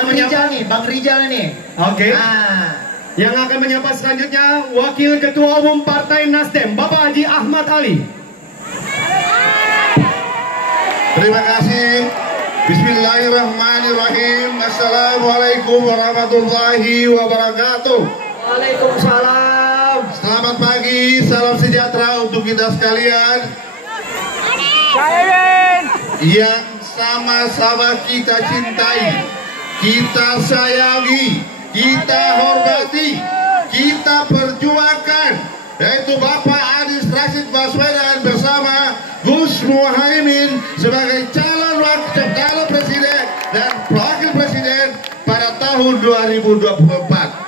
Bang Rijal nih. Oke. Yang akan menyapa selanjutnya Wakil Ketua Umum Partai Nasdem, Bapak Haji Ahmad Ali. Terima kasih. Bismillahirrahmanirrahim. Assalamualaikum warahmatullahi wabarakatuh. Waalaikumsalam. Selamat pagi, salam sejahtera untuk kita sekalian yang sama-sama kita cintai, kita sayangi, kita hormati, kita perjuangkan, yaitu Bapak Anies Rashid Baswedan bersama Gus Muhaimin sebagai calon presiden dan wakil presiden pada tahun 2024.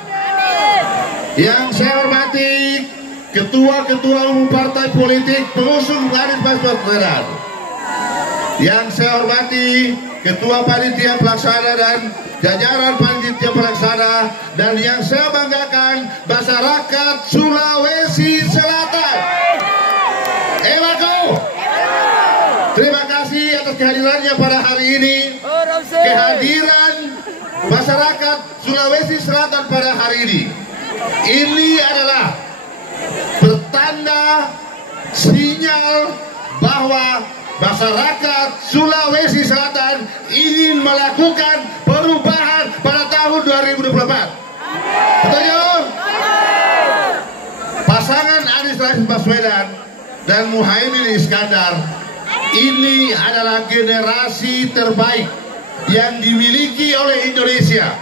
Yang saya hormati ketua-ketua umum partai politik pengusung Anies Baswedan. Yang saya hormati ketua panitia pelaksana dan jajaran panitia pelaksana, dan yang saya banggakan masyarakat Sulawesi Selatan. Terima kasih atas kehadirannya pada hari ini. Kehadiran masyarakat Sulawesi Selatan pada hari ini, ini adalah pertanda sinyal bahwa masyarakat Sulawesi Selatan ingin melakukan perubahan pada tahun 2024. Betul? Pasangan Anies Rashid Baswedan dan Muhaimin Iskandar ini adalah generasi terbaik yang dimiliki oleh Indonesia,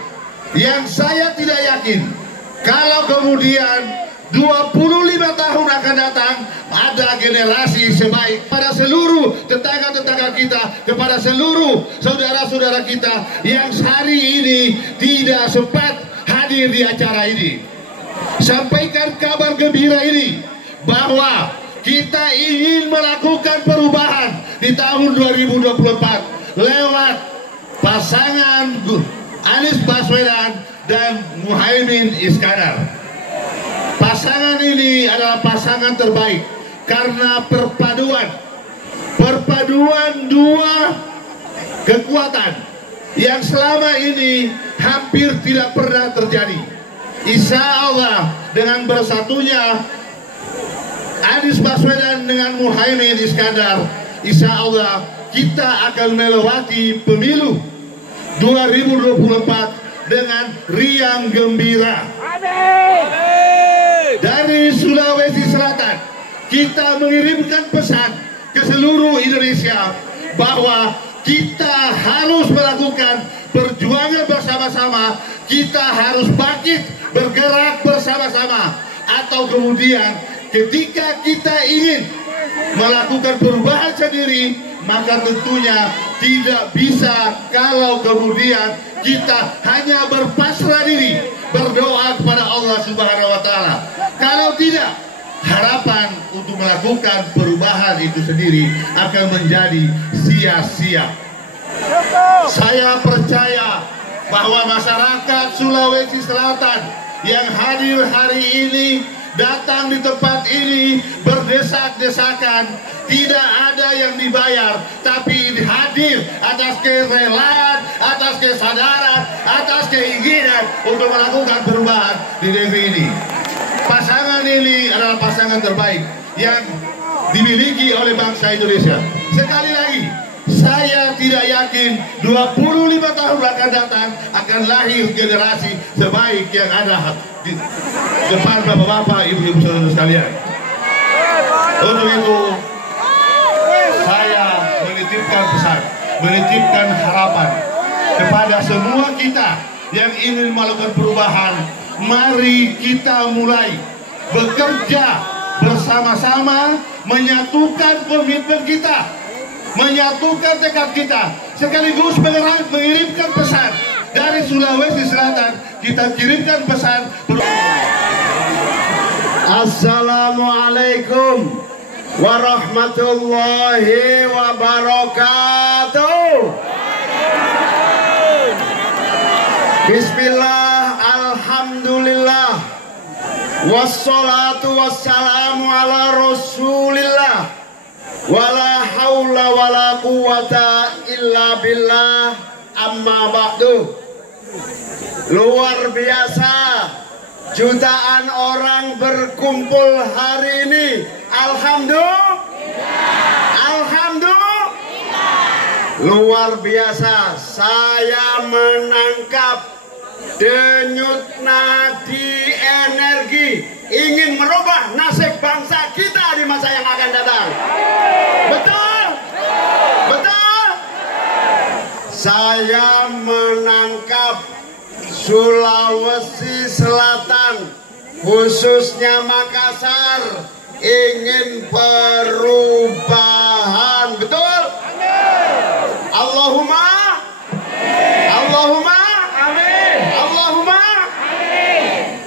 yang saya tidak yakin kalau kemudian 25 tahun akan datang ada generasi sebaik. Pada seluruh tetangga-tetangga kita, kepada seluruh saudara-saudara kita yang hari ini tidak sempat hadir di acara ini, sampaikan kabar gembira ini bahwa kita ingin melakukan perubahan di tahun 2024 lewat pasangan Anies Baswedan dan Muhaimin Iskandar. Pasangan ini adalah pasangan terbaik karena perpaduan dua kekuatan yang selama ini hampir tidak pernah terjadi. Insya Allah dengan bersatunya Anies Baswedan dengan Muhaimin Iskandar, insya Allah kita akan melewati pemilu 2024 dengan riang gembira. Dari Sulawesi Selatan kita mengirimkan pesan ke seluruh Indonesia bahwa kita harus melakukan perjuangan bersama-sama, kita harus bangkit bergerak bersama-sama, atau kemudian ketika kita ingin melakukan perubahan sendiri, maka tentunya tidak bisa kalau kemudian kita hanya berpasrah diri, berdoa kepada Allah Subhanahu wa Ta'ala. Kalau tidak, harapan untuk melakukan perubahan itu sendiri akan menjadi sia-sia. Saya percaya bahwa masyarakat Sulawesi Selatan yang hadir hari ini, datang di tempat ini berdesak-desakan, tidak ada yang dibayar, tapi hadir atas kerelaan, atas kesadaran, atas keinginan untuk melakukan perubahan di negeri ini. Pasangan ini adalah pasangan terbaik yang dimiliki oleh bangsa Indonesia. Sekali lagi, saya tidak yakin 25 tahun akan datang akan lahir generasi terbaik yang ada di depan bapak-bapak, ibu-ibu, saudara sekalian. Untuk itu, saya menitipkan pesan, menitipkan harapan kepada semua kita yang ingin melakukan perubahan. Mari kita mulai bekerja bersama-sama, menyatukan komitmen kita, menyatukan tekad kita, sekaligus mengirimkan pesan dari Sulawesi Selatan. Kita kirimkan pesan. Assalamualaikum warahmatullahi wabarakatuh. Bismillah, alhamdulillah, wassalatu wassalamu ala rasulillah, wala haula wala quwata illa billah, amma ba'du. luar biasa. Jutaan orang berkumpul hari ini. Alhamdulillah. Alhamdulillah. Luar biasa. Saya menangkap denyut nadi energi ingin merubah nasib bangsa kita di masa yang akan datang. Betul? Betul? Saya menangkap Sulawesi Selatan, khususnya Makassar, ingin perubahan. Betul? Allahumma Allahumma amin. Allahumma amin.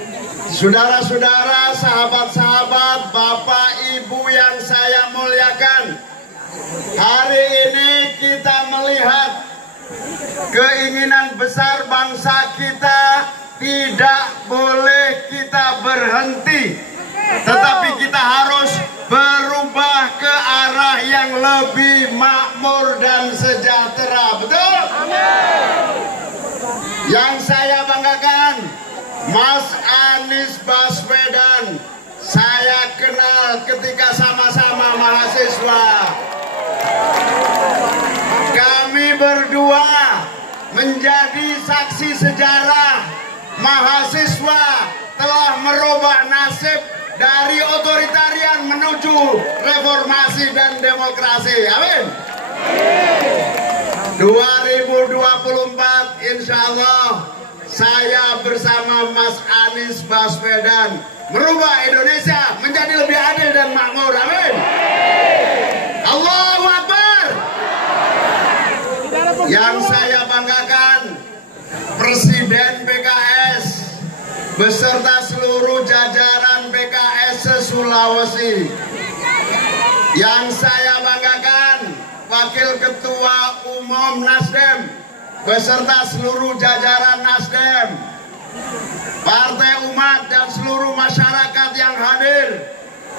Saudara-saudara, sahabat-sahabat, Bapak Ibu yang saya muliakan, hari ini kita melihat keinginan besar bangsa kita tidak boleh kita berhenti, tetapi kita harus berubah ke arah yang lebih makmur dan sejahtera. Betul? Yang saya banggakan, Mas Anies Baswedan, saya kenal ketika sama-sama mahasiswa. Kami berdua menjadi saksi sejarah. Mahasiswa telah merubah nasib dari otoritarian menuju reformasi dan demokrasi. Amin. 2024 insya Allah saya bersama Mas Anies Baswedan merubah Indonesia menjadi lebih adil dan makmur. Amin. Allahu Akbar. Yang saya banggakan, Presiden PKS beserta seluruh jajaran PKS se-Sulawesi. Yang saya banggakan, Wakil Ketua Umum Nasdem beserta seluruh jajaran Nasdem, Partai Umat dan seluruh masyarakat yang hadir,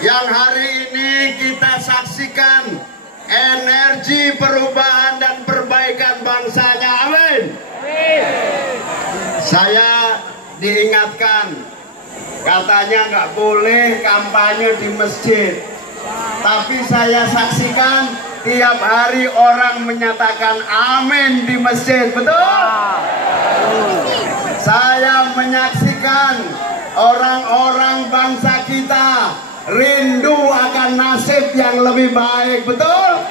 yang hari ini kita saksikan energi perubahan dan perbaikan bangsanya. Amin. Saya diingatkan, katanya nggak boleh kampanye di masjid, tapi saya saksikan tiap hari orang menyatakan amin di masjid. Betul? Saya menyaksikan orang-orang bangsa kita rindu akan nasib yang lebih baik. Betul?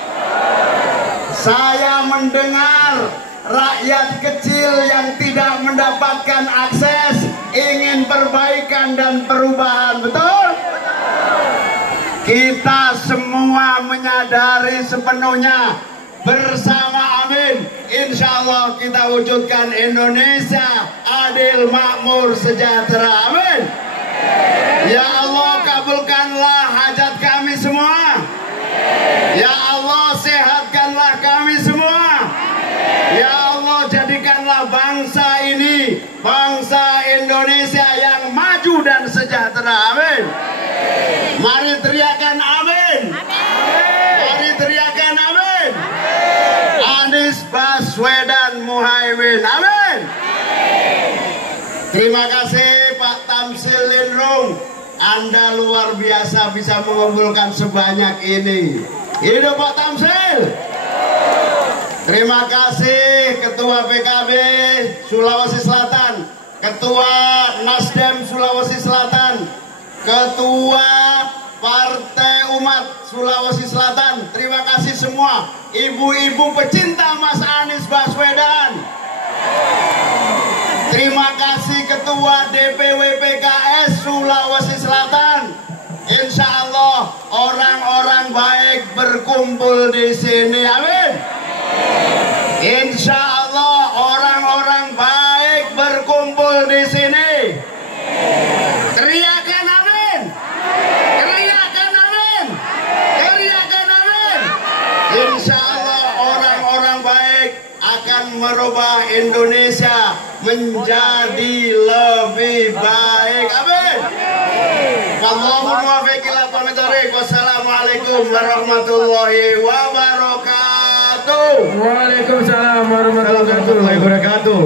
Saya mendengar rakyat kecil yang tidak mendapatkan akses ingin perbaikan dan perubahan. Betul? Kita semua menyadari sepenuhnya, bersama amin, insya Allah kita wujudkan Indonesia adil, makmur, sejahtera. Amin. Ya Allah, kabulkanlah hajat kami semua. Ya Allah, sehatkanlah kami semua. Ya Allah, jadikanlah bangsa ini bangsa Indonesia yang maju dan sejahtera. Amin. Mari teriakan amin. Mari teriakan amin. Anies Baswedan Muhaimin. Amin. Terima kasih Pak Tamsil Lindrung, Anda luar biasa bisa mengumpulkan sebanyak ini. Hidup Pak Tamsil. Terima kasih Ketua PKB Sulawesi Selatan, Ketua Nasdem Sulawesi Selatan, Ketua Partai Umat Sulawesi Selatan. Terima kasih semua ibu-ibu pecinta Mas Anies Baswedan. Terima kasih Ketua DPW PKS Sulawesi Selatan. Insya Allah orang-orang baik berkumpul di sini. Amin. Insya Allah orang-orang baik berkumpul di sini. Teriakan amin. Teriakan amin. Teriakan amin. Insya Allah orang-orang baik akan merubah Indonesia menjadi lebih baik. Amin. Allahumma baiklah pamitorik. Wassalamualaikum warahmatullahi wabarakatuh. Waalaikumsalam warahmatullahi wabarakatuh.